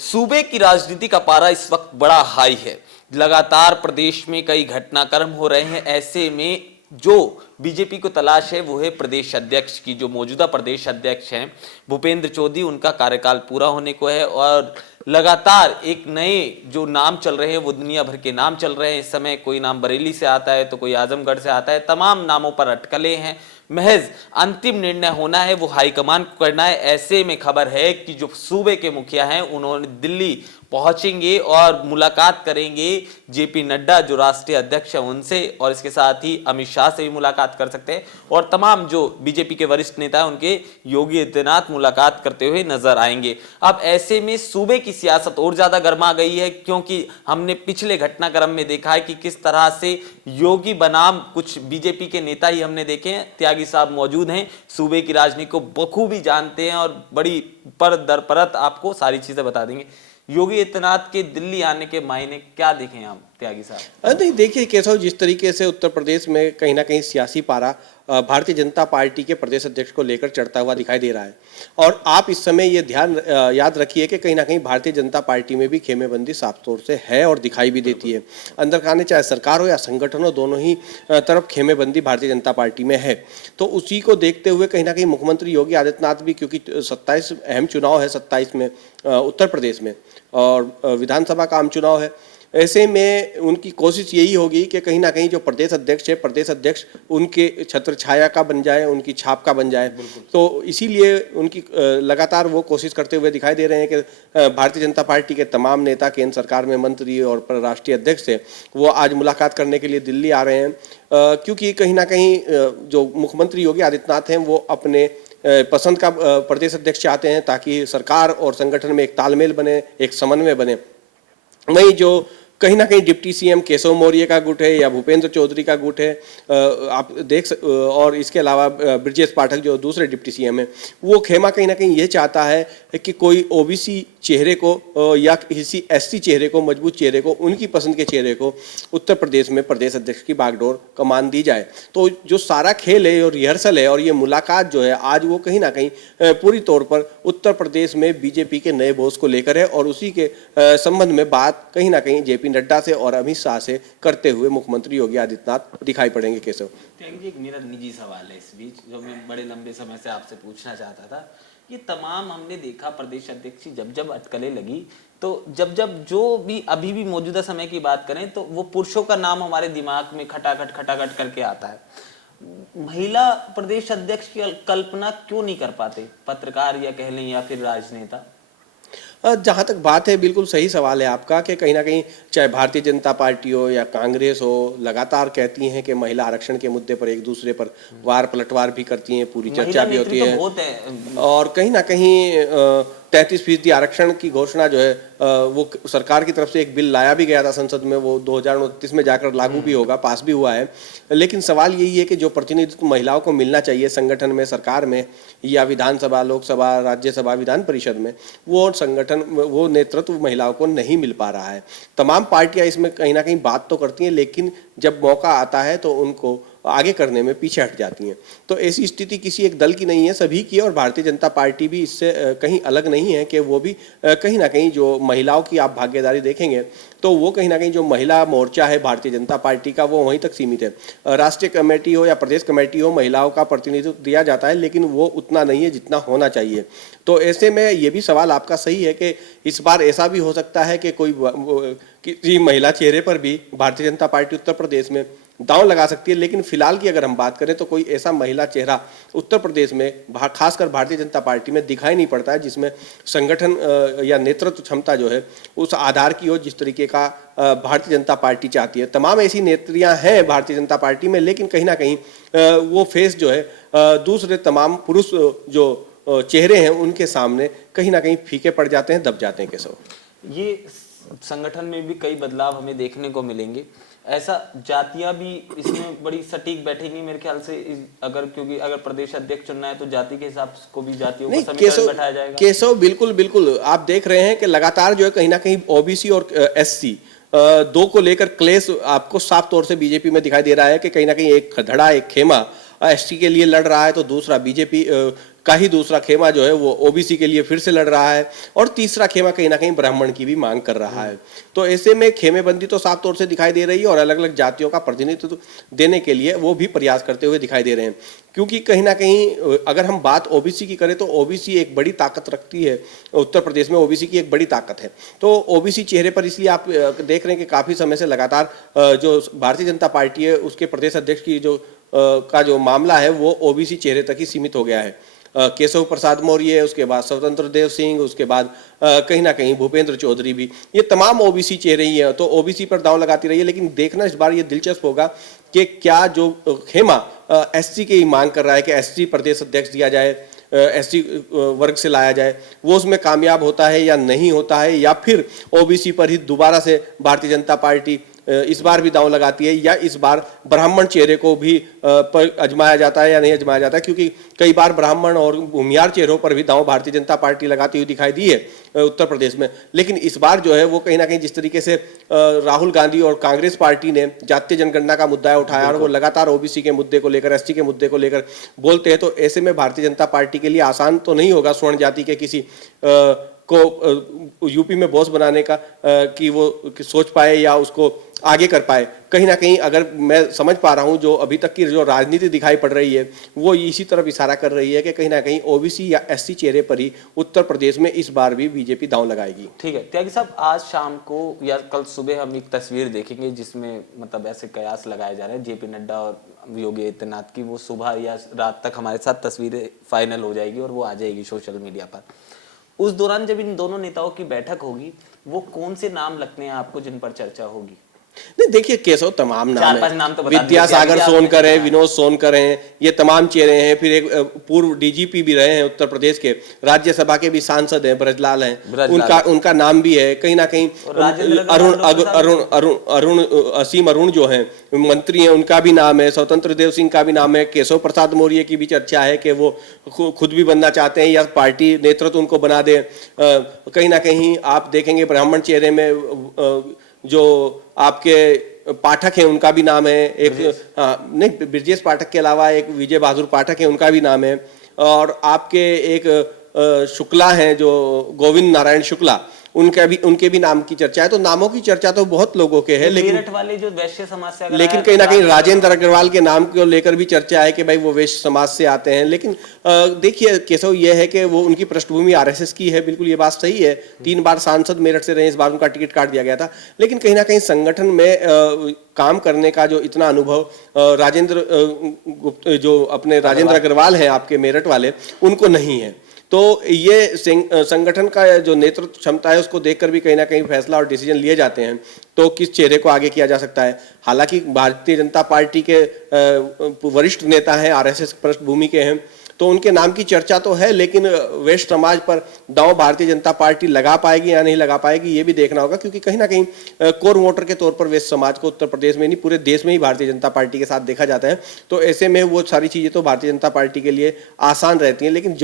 सूबे की राजनीति का पारा इस वक्त बड़ा हाई है। लगातार प्रदेश में कई घटनाक्रम हो रहे हैं। ऐसे में जो बीजेपी को तलाश है वो है प्रदेश अध्यक्ष की। जो मौजूदा प्रदेश अध्यक्ष हैं भूपेंद्र चौधरी, उनका कार्यकाल पूरा होने को है और लगातार एक नए जो नाम चल रहे हैं वो दुनिया भर के नाम चल रहे हैं। इस समय कोई नाम बरेली से आता है तो कोई आजमगढ़ से आता है, तमाम नामों पर अटकलें हैं। महज अंतिम निर्णय होना है वो हाईकमान को करना है। ऐसे में खबर है कि जो सूबे के मुखिया हैं उन्होंने दिल्ली पहुंचेंगे और मुलाकात करेंगे जेपी नड्डा जो राष्ट्रीय अध्यक्ष है उनसे, और इसके साथ ही अमित शाह से भी मुलाकात कर सकते हैं और तमाम जो बीजेपी के वरिष्ठ नेता हैं उनके योगी आदित्यनाथ मुलाकात करते हुए नजर आएंगे। अब ऐसे में सूबे की सियासत और ज्यादा गर्मा गई है, क्योंकि हमने पिछले घटनाक्रम में देखा है कि किस तरह से योगी बनाम कुछ बीजेपी के नेता ही हमने देखे हैं। त्यागी साहब मौजूद हैं, सूबे की राजनीति को बखूबी जानते हैं और बड़ी परत दर परत आपको सारी चीजें बता देंगे। योगी आदित्यनाथ के दिल्ली आने के मायने क्या देखें आप त्यागी साहब? नहीं, देखिए केशव, जिस तरीके से उत्तर प्रदेश में कहीं ना कहीं सियासी पारा भारतीय जनता पार्टी के प्रदेश अध्यक्ष को लेकर चढ़ता हुआ दिखाई दे रहा है, और आप इस समय ये ध्यान याद रखिए कि कहीं ना कहीं भारतीय जनता पार्टी में भी खेमेबंदी साफ तौर से है और दिखाई भी देती है। अंदर खाने चाहे सरकार हो या संगठन हो, दोनों ही तरफ खेमेबंदी भारतीय जनता पार्टी में है। तो उसी को देखते हुए कहीं ना कहीं मुख्यमंत्री योगी आदित्यनाथ भी, क्योंकि 27 अहम चुनाव है 27 में उत्तर प्रदेश में, और विधानसभा का आम चुनाव है, ऐसे में उनकी कोशिश यही होगी कि कहीं ना कहीं जो प्रदेश अध्यक्ष है, प्रदेश अध्यक्ष उनके छत्र छाया का बन जाए, उनकी छाप का बन जाए। तो इसीलिए उनकी लगातार वो कोशिश करते हुए दिखाई दे रहे हैं कि भारतीय जनता पार्टी के तमाम नेता, केंद्र सरकार में मंत्री और राष्ट्रीय अध्यक्ष है, वो आज मुलाकात करने के लिए दिल्ली आ रहे हैं, क्योंकि कहीं ना कहीं जो मुख्यमंत्री योगी आदित्यनाथ हैं वो अपने पसंद का प्रदेश अध्यक्ष चाहते हैं, ताकि सरकार और संगठन में एक तालमेल बने, एक समन्वय बने। वही जो कहीं ना कहीं डिप्टी सीएम केशव मौर्य का गुट है या भूपेंद्र चौधरी का गुट है, आप और इसके अलावा ब्रजेश पाठक जो दूसरे डिप्टी सीएम है, वो खेमा कहीं ना कहीं ये चाहता है कि कोई ओबीसी चेहरे को या किसी एससी चेहरे को, मजबूत चेहरे को, उनकी पसंद के चेहरे को उत्तर प्रदेश में प्रदेश अध्यक्ष की बागडोर कमान दी जाए। तो जो सारा खेल है और रिहर्सल है और ये मुलाकात जो है आज, वो कहीं ना कहीं पूरी तौर पर उत्तर प्रदेश में बीजेपी के नए बॉस को लेकर है, और उसी के संबंध में बात कहीं ना कहीं जेपी नड्डा से और अमित शाह से करते हुए मुख्यमंत्री योगी आदित्यनाथ दिखाई पड़ेंगे। केशव जी, मेरा निजी सवाल है इस बीच, जो मैं बड़े लंबे समय से आपसे पूछना चाहता था। ये तमाम हमने देखा प्रदेश अध्यक्ष की जब जब अटकलें लगी, तो जब जब जो भी अभी भी मौजूदा समय की बात करें तो वो पुरुषों का नाम हमारे दिमाग में खटाखट करके आता है। महिला प्रदेश अध्यक्ष की कल्पना क्यों नहीं कर पाते पत्रकार या कह लें या फिर राजनेता? जहाँ तक बात है, बिल्कुल सही सवाल है आपका कि कहीं ना कहीं चाहे भारतीय जनता पार्टी हो या कांग्रेस हो, लगातार कहती हैं कि महिला आरक्षण के मुद्दे पर एक दूसरे पर वार पलटवार भी करती हैं, पूरी चर्चा भी होती है, और कहीं ना कहीं 33% आरक्षण की घोषणा जो है वो सरकार की तरफ से एक बिल लाया भी गया था संसद में, वो 2029 में जाकर लागू भी होगा, पास भी हुआ है। लेकिन सवाल यही है कि जो प्रतिनिधित्व महिलाओं को मिलना चाहिए संगठन में, सरकार में या विधानसभा, लोकसभा, राज्यसभा, विधान परिषद में, वो संगठन, वो नेतृत्व महिलाओं को नहीं मिल पा रहा है। तमाम पार्टियां इसमें कहीं ना कहीं बात तो करती हैं, लेकिन जब मौका आता है तो उनको आगे करने में पीछे हट जाती हैं। तो ऐसी स्थिति किसी एक दल की नहीं है, सभी की, और भारतीय जनता पार्टी भी इससे कहीं अलग नहीं है कि वो भी कहीं ना कहीं जो महिलाओं की आप भागीदारी देखेंगे तो वो कहीं ना कहीं जो महिला मोर्चा है भारतीय जनता पार्टी का, वो वहीं तक सीमित है। राष्ट्रीय कमेटी हो या प्रदेश कमेटी हो, महिलाओं का प्रतिनिधित्व दिया जाता है, लेकिन वो उतना नहीं है जितना होना चाहिए। तो ऐसे में ये भी सवाल आपका सही है कि इस बार ऐसा भी हो सकता है कि कोई किसी महिला चेहरे पर भी भारतीय जनता पार्टी उत्तर प्रदेश में दांव लगा सकती है। लेकिन फिलहाल की अगर हम बात करें तो कोई ऐसा महिला चेहरा उत्तर प्रदेश में, खासकर भारतीय जनता पार्टी में, दिखाई नहीं पड़ता है जिसमें संगठन या नेतृत्व क्षमता जो है उस आधार की हो जिस तरीके का भारतीय जनता पार्टी चाहती है। तमाम ऐसी नेत्रियां हैं भारतीय जनता पार्टी में, लेकिन कहीं ना कहीं वो फेस जो है दूसरे तमाम पुरुष जो चेहरे हैं उनके सामने कहीं ना कहीं फीके पड़ जाते हैं, दब जाते हैं। केशव, ये संगठन में भी कई बदलाव हमें देखने को मिलेंगे। ऐसा जातियां भी इसमें बड़ी सटीक बैठेंगी मेरे ख्याल से, क्योंकि अगर प्रदेश अध्यक्ष चुनना है तो जाति के हिसाब को भी जातियों का समीकरण बैठाया जाएगा। केशव, बिल्कुल बिल्कुल, आप देख रहे हैं कि लगातार जो है कहीं ना कहीं ओबीसी और एससी दो को लेकर क्लेश आपको साफ तौर से बीजेपी में दिखाई दे रहा है कि कहीं ना कहीं एक धड़ा, एक खेमा एसटी के लिए लड़ रहा है, तो दूसरा बीजेपी का ही दूसरा खेमा जो है वो ओबीसी के लिए फिर से लड़ रहा है, और तीसरा खेमा कहीं ना कहीं ब्राह्मण की भी मांग कर रहा है। तो ऐसे में खेमेबंदी तो साफ तौर से दिखाई दे रही है, और अलग अलग जातियों का प्रतिनिधित्व देने के लिए वो भी प्रयास करते हुए दिखाई दे रहे हैं। क्योंकि कहीं ना कहीं अगर हम बात ओबीसी की करें तो ओबीसी एक बड़ी ताकत रखती है, उत्तर प्रदेश में ओबीसी की एक बड़ी ताकत है। तो ओबीसी चेहरे पर इसलिए आप देख रहे हैं कि काफी समय से लगातार जो भारतीय जनता पार्टी है उसके प्रदेश अध्यक्ष की जो मामला है वो ओबीसी चेहरे तक ही सीमित हो गया है। केशव प्रसाद मौर्य, उसके बाद स्वतंत्र देव सिंह, उसके बाद कहीं ना कहीं भूपेंद्र चौधरी भी, ये तमाम ओबीसी चेहरे ही हैं। तो ओबीसी पर दांव लगाती रही है, लेकिन देखना इस बार ये दिलचस्प होगा कि क्या जो खेमा एससी की मांग कर रहा है कि एससी प्रदेश अध्यक्ष दिया जाए, एससी वर्ग से लाया जाए, वो उसमें कामयाब होता है या नहीं होता है, या फिर ओबीसी पर ही दोबारा से भारतीय जनता पार्टी इस बार भी दांव लगाती है, या इस बार ब्राह्मण चेहरे को भी पर आजमाया जाता है या नहीं आजमाया जाता है। क्योंकि कई बार ब्राह्मण और भूमियार चेहरों पर भी दांव भारतीय जनता पार्टी लगाती हुई दिखाई दी है उत्तर प्रदेश में। लेकिन इस बार जो है वो कहीं ना कहीं जिस तरीके से राहुल गांधी और कांग्रेस पार्टी ने जातीय जनगणना का मुद्दा उठाया और वो लगातार ओबीसी के मुद्दे को लेकर, एसटी के मुद्दे को लेकर बोलते हैं, तो ऐसे में भारतीय जनता पार्टी के लिए आसान तो नहीं होगा स्वर्ण जाति के किसी को यूपी में बॉस बनाने का कि वो सोच पाए या उसको आगे कर पाए। कहीं ना कहीं अगर मैं समझ पा रहा हूं, जो अभी तक की जो राजनीति दिखाई पड़ रही है वो इसी तरफ इशारा कर रही है कि कहीं ना कहीं ओबीसी या एससी चेहरे पर ही उत्तर प्रदेश में इस बार भी बीजेपी दांव लगाएगी। ठीक है त्यागी साहब, आज शाम को या कल सुबह हम एक तस्वीर देखेंगे जिसमें मतलब ऐसे कयास लगाए जा रहे हैं जेपी नड्डा और योगी आदित्यनाथ की, वो सुबह या रात तक हमारे साथ तस्वीरें फाइनल हो जाएगी और वो आ जाएगी सोशल मीडिया पर। उस दौरान जब इन दोनों नेताओं की बैठक होगी, वो कौन से नाम लगते हैं आपको जिन पर चर्चा होगी? नहीं, देखिए केशव तमाम नाम है, नाम तो बता विद्यासागर सोनकर है, विनोद सोनकर हैं, ये तमाम चेहरे हैं। फिर एक पूर्व डीजीपी भी रहे हैं उत्तर प्रदेश के, राज्यसभा के भी सांसद हैं, ब्रजलाल हैं, उनका नाम भी है। कहीं ना कहीं अरुण असीम अरुण जो हैं मंत्री हैं, उनका भी नाम है, स्वतंत्र देव सिंह का भी नाम है, केशव प्रसाद मौर्य की भी चर्चा है कि वो खुद भी बनना चाहते हैं या पार्टी नेतृत्व उनको बना दे। कहीं ना कहीं आप देखेंगे ब्राह्मण चेहरे में जो आपके पाठक हैं उनका भी नाम है, एक नहीं ब्रजेश पाठक के अलावा एक विजय बहादुर पाठक है, उनका भी नाम है। और आपके एक शुक्ला हैं जो गोविंद नारायण शुक्ला, उनके भी नाम की चर्चा है। तो नामों की चर्चा तो बहुत लोगों के है, लेकिन मेरठ वाले जो वैश्य समाज से लेकिन कहीं ना कहीं राजेंद्र अग्रवाल के नाम को लेकर भी चर्चा है कि भाई वो वैश्य समाज से आते हैं। लेकिन देखिए केशव ये है कि वो उनकी पृष्ठभूमि आरएसएस की है, बिल्कुल ये बात सही है। 3 बार सांसद मेरठ से रहे, इस बार उनका टिकट काट दिया गया था। लेकिन कहीं ना कहीं संगठन में काम करने का जो इतना अनुभव जो अपने राजेंद्र अग्रवाल हैं आपके मेरठ वाले, उनको नहीं है। तो ये संगठन का जो नेतृत्व क्षमता है उसको देखकर भी कहीं ना कहीं फैसला और डिसीजन लिए जाते हैं तो किस चेहरे को आगे किया जा सकता है। हालांकि भारतीय जनता पार्टी के वरिष्ठ नेता हैं, आरएसएस पृष्ठभूमि के हैं, तो उनके नाम की चर्चा तो है, लेकिन वैश्य समाज पर दांव भारतीय जनता पार्टी लगा पाएगी या नहीं लगा पाएगी ये भी देखना होगा। क्योंकि कहीं ना कहीं कोर वोटर के तौर पर वैश्य समाज को उत्तर प्रदेश में नहीं पूरे देश में ही भारतीय जनता पार्टी के साथ देखा जाता है। तो ऐसे में वो सारी चीजें तो भारतीय जनता पार्टी के लिए आसान रहती हैं, लेकिन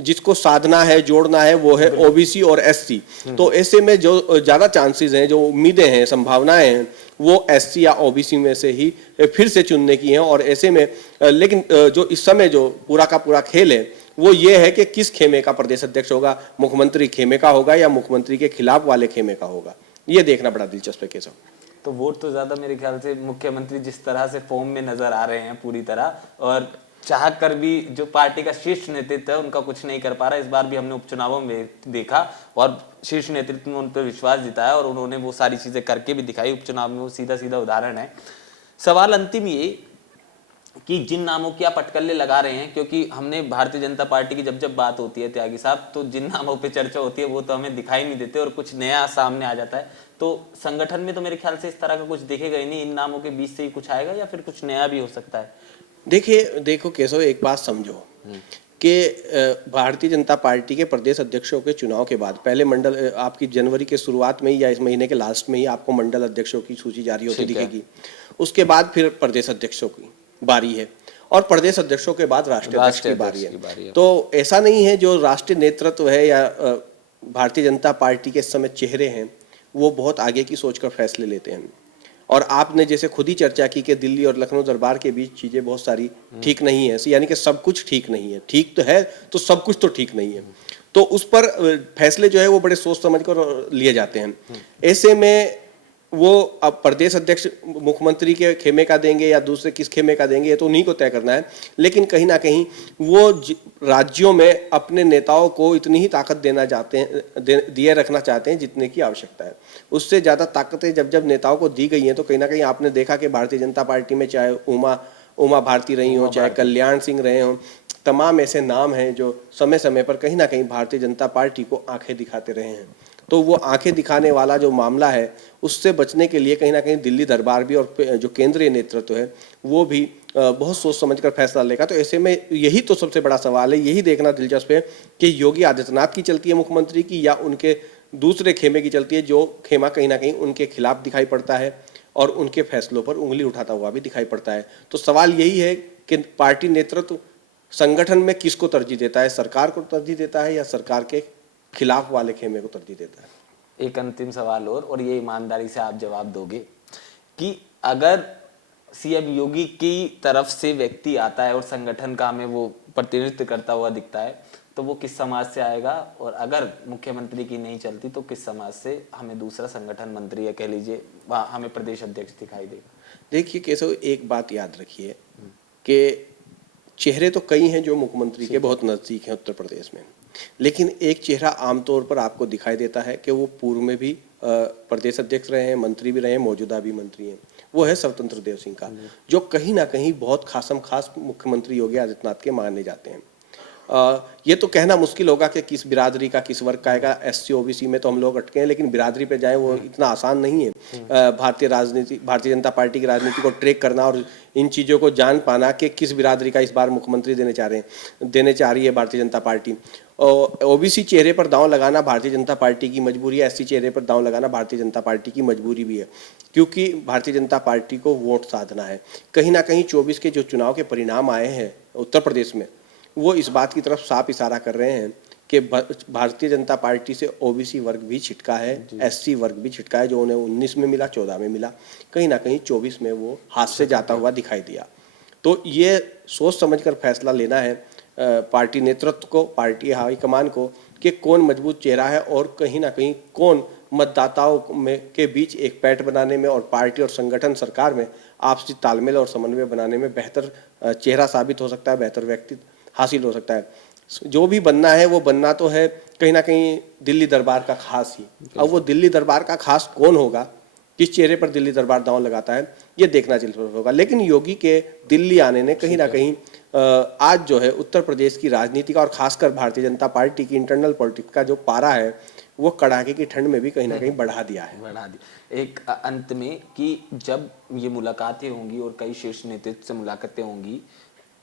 जिसको साधना है, जोड़ना है, वो है ओबीसी और एससी। तो ऐसे में जो ज्यादा चांसेस हैं, जो उम्मीदें हैं, संभावनाएं हैं, वो एससी या ओबीसी में से ही फिर से चुनने की हैं। और ऐसे में लेकिन जो इस समय जो पूरा का पूरा खेल है वो ये है कि किस खेमे का प्रदेश अध्यक्ष होगा, मुख्यमंत्री खेमे का होगा या मुख्यमंत्री के खिलाफ वाले खेमे का होगा, ये देखना बड़ा दिलचस्प है केशव। तो वोट तो ज्यादा मेरे ख्याल से मुख्यमंत्री जिस तरह से फॉर्म में नजर आ रहे हैं पूरी तरह, और चाह कर भी जो पार्टी का शीर्ष नेतृत्व है उनका कुछ नहीं कर पा रहा। इस बार भी हमने उपचुनावों में देखा और शीर्ष नेतृत्व ने उन पर विश्वास जिताया और उन्होंने वो सारी चीजें करके भी दिखाई। उपचुनाव में वो सीधा सीधा उदाहरण है। सवाल अंतिम ये कि जिन नामों की आप अटकलें लगा रहे हैं, क्योंकि हमने भारतीय जनता पार्टी की जब बात होती है त्यागी साहब, तो जिन नामों पे चर्चा होती है वो तो हमें दिखाई नहीं देते और कुछ नया सामने आ जाता है। तो संगठन में तो मेरे ख्याल से इस तरह का कुछ दिखेगा ही नहीं, इन नामों के बीच से ही कुछ आएगा या फिर कुछ नया भी हो सकता है। देखो केशव, एक बात समझो कि भारतीय जनता पार्टी के प्रदेश अध्यक्षों के चुनाव के बाद पहले मंडल आपकी जनवरी के शुरुआत में ही या इस महीने के लास्ट में ही आपको मंडल अध्यक्षों की सूची जारी होती दिखेगी। उसके बाद फिर प्रदेश अध्यक्षों की बारी है और प्रदेश अध्यक्षों के बाद राष्ट्रीय अध्यक्ष की बारी है। तो ऐसा नहीं है जो राष्ट्रीय नेतृत्व है या भारतीय जनता पार्टी के इस समय चेहरे हैं वो बहुत आगे की सोचकर फैसले लेते हैं। और आपने जैसे खुद ही चर्चा की कि दिल्ली और लखनऊ दरबार के बीच चीजें बहुत सारी ठीक नहीं है, यानी कि सब कुछ ठीक नहीं है, ठीक तो है तो सब कुछ तो ठीक नहीं है, तो उस पर फैसले जो है वो बड़े सोच समझ कर लिए जाते हैं। ऐसे में वो अब प्रदेश अध्यक्ष मुख्यमंत्री के खेमे का देंगे या दूसरे किस खेमे का देंगे, ये तो उन्हीं को तय करना है, लेकिन कहीं ना कहीं वो राज्यों में अपने नेताओं को इतनी ही ताकत देना चाहते हैं, दिए रखना चाहते हैं जितने की आवश्यकता है। उससे ज़्यादा ताकतें जब जब नेताओं को दी गई हैं तो कहीं ना कहीं आपने देखा कि भारतीय जनता पार्टी में चाहे उमा भारती रही हो, चाहे कल्याण सिंह रहे हों, तमाम ऐसे नाम हैं जो समय समय पर कहीं ना कहीं भारतीय जनता पार्टी को आंखें दिखाते रहे हैं। तो वो आंखें दिखाने वाला जो मामला है उससे बचने के लिए कहीं ना कहीं दिल्ली दरबार भी और जो केंद्रीय नेतृत्व है वो भी बहुत सोच समझकर फैसला लेगा। तो ऐसे में यही तो सबसे बड़ा सवाल है, यही देखना दिलचस्प है कि योगी आदित्यनाथ की चलती है मुख्यमंत्री की या उनके दूसरे खेमे की चलती है, जो खेमा कहीं ना कहीं उनके खिलाफ दिखाई पड़ता है और उनके फैसलों पर उंगली उठाता हुआ भी दिखाई पड़ता है। तो सवाल यही है कि पार्टी नेतृत्व संगठन में किसको तरजीह देता है, सरकार को तरजीह देता है या सरकार के खिलाफ वाले खेमे को तरजीह देता है। एक अंतिम सवाल और ये ईमानदारी से आप जवाब दोगे कि अगर सीएम योगी की तरफ से व्यक्ति आता है और संगठन का हमें वो प्रतिनिधित्व करता हुआ दिखता है तो वो किस समाज से आएगा, और अगर मुख्यमंत्री की नहीं चलती तो किस समाज से हमें दूसरा संगठन मंत्री या कह लीजिए वहाँ हमें प्रदेश अध्यक्ष दिखाई देगा? देखिए केशव, एक बात याद रखिए कि चेहरे तो कई हैं जो मुख्यमंत्री के बहुत नज़दीक हैं उत्तर प्रदेश में, लेकिन एक चेहरा आमतौर पर आपको दिखाई देता है कि वो पूर्व में भी प्रदेश अध्यक्ष रहे हैं, मंत्री भी रहे हैं, मौजूदा भी मंत्री हैं। वो है स्वतंत्र देव सिंह का, जो कहीं ना कहीं बहुत खास मुख्यमंत्री योगी आदित्यनाथ के माने जाते हैं। ये तो कहना मुश्किल होगा कि किस बिरादरी का किस वर्ग का आएगा, एससी ओबीसी में तो हम लोग अटके हैं, लेकिन बिरादरी पे जाए वो इतना आसान नहीं है। भारतीय जनता पार्टी की राजनीति को ट्रैक करना और इन चीज़ों को जान पाना कि किस बिरादरी का इस बार मुख्यमंत्री देने चाह रही है भारतीय जनता पार्टी। ओबीसी चेहरे पर दांव लगाना भारतीय जनता पार्टी की मजबूरी है, एससी चेहरे पर दांव लगाना भारतीय जनता पार्टी की मजबूरी भी है, क्योंकि भारतीय जनता पार्टी को वोट साधना है। कहीं ना कहीं 24 के जो चुनाव के परिणाम आए हैं उत्तर प्रदेश में, वो इस बात की तरफ साफ इशारा कर रहे हैं कि भारतीय जनता पार्टी से ओबीसी वर्ग भी छिटका है, एससी वर्ग भी छिटका है, जो उन्हें 19 में मिला, 14 में मिला, कहीं ना कहीं 24 में वो हाथ से जाता हुआ दिखाई दिया। तो ये सोच समझकर फैसला लेना है पार्टी नेतृत्व को, पार्टी हाईकमान को, कि कौन मजबूत चेहरा है और कहीं ना कहीं कौन मतदाताओं में के बीच एक पैठ बनाने में और पार्टी और संगठन सरकार में आपसी तालमेल और समन्वय बनाने में बेहतर चेहरा साबित हो सकता है, बेहतर व्यक्ति हासिल हो सकता है। जो भी बनना है वो बनना तो है कहीं ना कहीं दिल्ली दरबार का खास ही। अब वो दिल्ली दरबार का खास कौन होगा, किस चेहरे पर दिल्ली दरबार दांव लगाता है, ये देखना दिलचस्प होगा। लेकिन योगी के दिल्ली आने ने कहीं ना कहीं आज जो है उत्तर प्रदेश की राजनीति का और खासकर भारतीय जनता पार्टी की इंटरनल पॉलिटिक्स का जो पारा है वो कड़ाके की ठंड में भी कहीं ना कहीं बढ़ा दिया है। एक अंत में कि जब ये मुलाकातें होंगी और कई शीर्ष नेतृत्व से मुलाकातें होंगी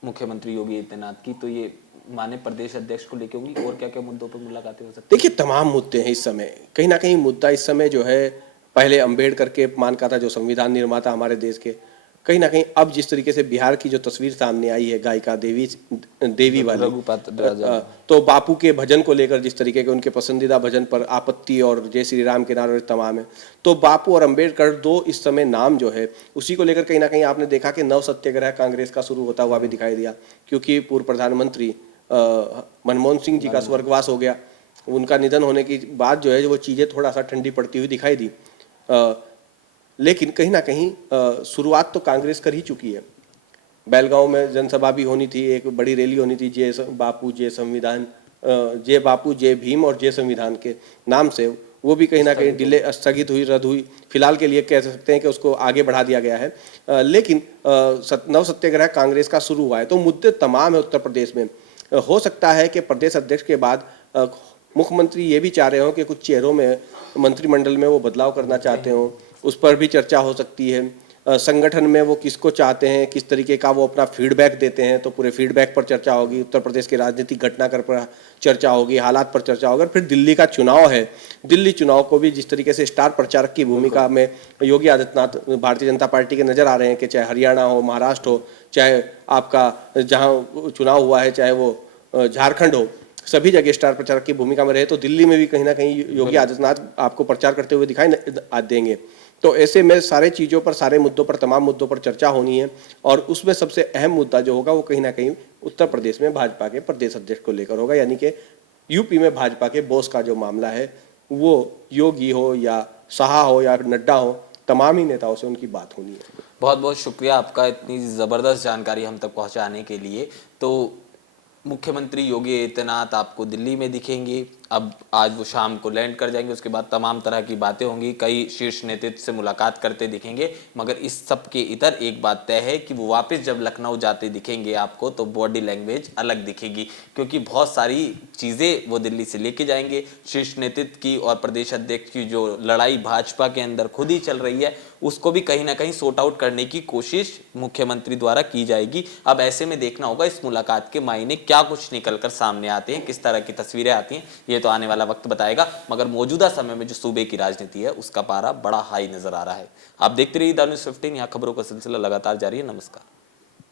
मुख्यमंत्री योगी आदित्यनाथ की, तो ये माने प्रदेश अध्यक्ष को लेकर होंगी, और क्या क्या मुद्दों पर मुलाकातें हो सकती हैं? देखिए तमाम मुद्दे हैं इस समय। कहीं ना कहीं मुद्दा इस समय जो है, पहले अंबेडकर के मान का था जो संविधान निर्माता हमारे देश के, कहीं ना कहीं अब जिस तरीके से बिहार की जो तस्वीर सामने आई है गायिका देवी वाली, तो बापू के भजन को लेकर जिस तरीके के उनके पसंदीदा भजन पर आपत्ति और जय श्री राम के नारे तमाम है, तो बापू और अंबेडकर दो इस समय नाम जो है उसी को लेकर कहीं ना कहीं आपने देखा कि नव सत्याग्रह कांग्रेस का शुरू होता हुआ भी दिखाई दिया, क्योंकि पूर्व प्रधानमंत्री मनमोहन सिंह जी का स्वर्गवास हो गया। उनका निधन होने की बाद जो है वो चीज़ें थोड़ा सा ठंडी पड़ती हुई दिखाई दी, लेकिन कहीं ना कहीं शुरुआत तो कांग्रेस कर ही चुकी है। बेलगांव में जनसभा भी होनी थी, एक बड़ी रैली होनी थी, जय बापू जय संविधान, जय बापू जय भीम और जय संविधान के नाम से, वो भी कहीं ना कहीं डिले स्थगित हुई, रद्द हुई। फिलहाल के लिए कह सकते हैं कि उसको आगे बढ़ा दिया गया है, लेकिन नव सत्याग्रह कांग्रेस का शुरू हुआ है। तो मुद्दे तमाम है उत्तर प्रदेश में। हो सकता है कि प्रदेश अध्यक्ष के बाद मुख्यमंत्री ये भी चाह रहे हो कि कुछ चेहरों में मंत्रिमंडल में वो बदलाव करना चाहते हो, उस पर भी चर्चा हो सकती है। संगठन में वो किसको चाहते हैं, किस तरीके का वो अपना फीडबैक देते हैं, तो पूरे फीडबैक पर चर्चा होगी। उत्तर प्रदेश के राजनीतिक घटनाक्रम पर चर्चा होगी, हालात पर चर्चा होगी। फिर दिल्ली का चुनाव है, दिल्ली चुनाव को भी जिस तरीके से स्टार प्रचारक की भूमिका में योगी आदित्यनाथ भारतीय जनता पार्टी के नजर आ रहे हैं, कि चाहे हरियाणा हो, महाराष्ट्र हो, चाहे आपका जहाँ चुनाव हुआ है, चाहे वो झारखंड हो, सभी जगह स्टार प्रचारक की भूमिका में रहे, तो दिल्ली में भी कहीं ना कहीं योगी आदित्यनाथ आपको प्रचार करते हुए दिखाई देंगे। तो ऐसे में सारे चीज़ों पर, सारे मुद्दों पर, तमाम मुद्दों पर चर्चा होनी है और उसमें सबसे अहम मुद्दा जो होगा वो कहीं ना कहीं उत्तर प्रदेश में भाजपा के प्रदेश अध्यक्ष को लेकर होगा, यानी कि यूपी में भाजपा के बॉस का जो मामला है वो योगी हो या शाह हो या नड्डा हो, तमाम ही नेताओं से उनकी बात होनी है। बहुत बहुत शुक्रिया आपका इतनी ज़बरदस्त जानकारी हम तक पहुंचाने के लिए। तो मुख्यमंत्री योगी आदित्यनाथ आपको दिल्ली में दिखेंगे। अब आज वो शाम को लैंड कर जाएंगे, उसके बाद तमाम तरह की बातें होंगी, कई शीर्ष नेतृत्व से मुलाकात करते दिखेंगे। मगर इस सब के इतर एक बात तय है कि वो वापस जब लखनऊ जाते दिखेंगे आपको तो बॉडी लैंग्वेज अलग दिखेगी, क्योंकि बहुत सारी चीज़ें वो दिल्ली से लेके जाएंगे। शीर्ष नेतृत्व की और प्रदेश अध्यक्ष की जो लड़ाई भाजपा के अंदर खुद ही चल रही है, उसको भी कहीं ना कहीं सॉर्ट आउट करने की कोशिश मुख्यमंत्री द्वारा की जाएगी। अब ऐसे में देखना होगा इस मुलाकात के मायने क्या कुछ निकलकर सामने आते हैं, किस तरह की तस्वीरें आती हैं, ये तो आने वाला वक्त बताएगा। मगर मौजूदा समय में जो सूबे की राजनीति है उसका पारा बड़ा हाई नजर आ रहा है। आप देखते रहिए द न्यूज़ 15, यहाँ खबरों का सिलसिला लगातार जारी है। नमस्कार।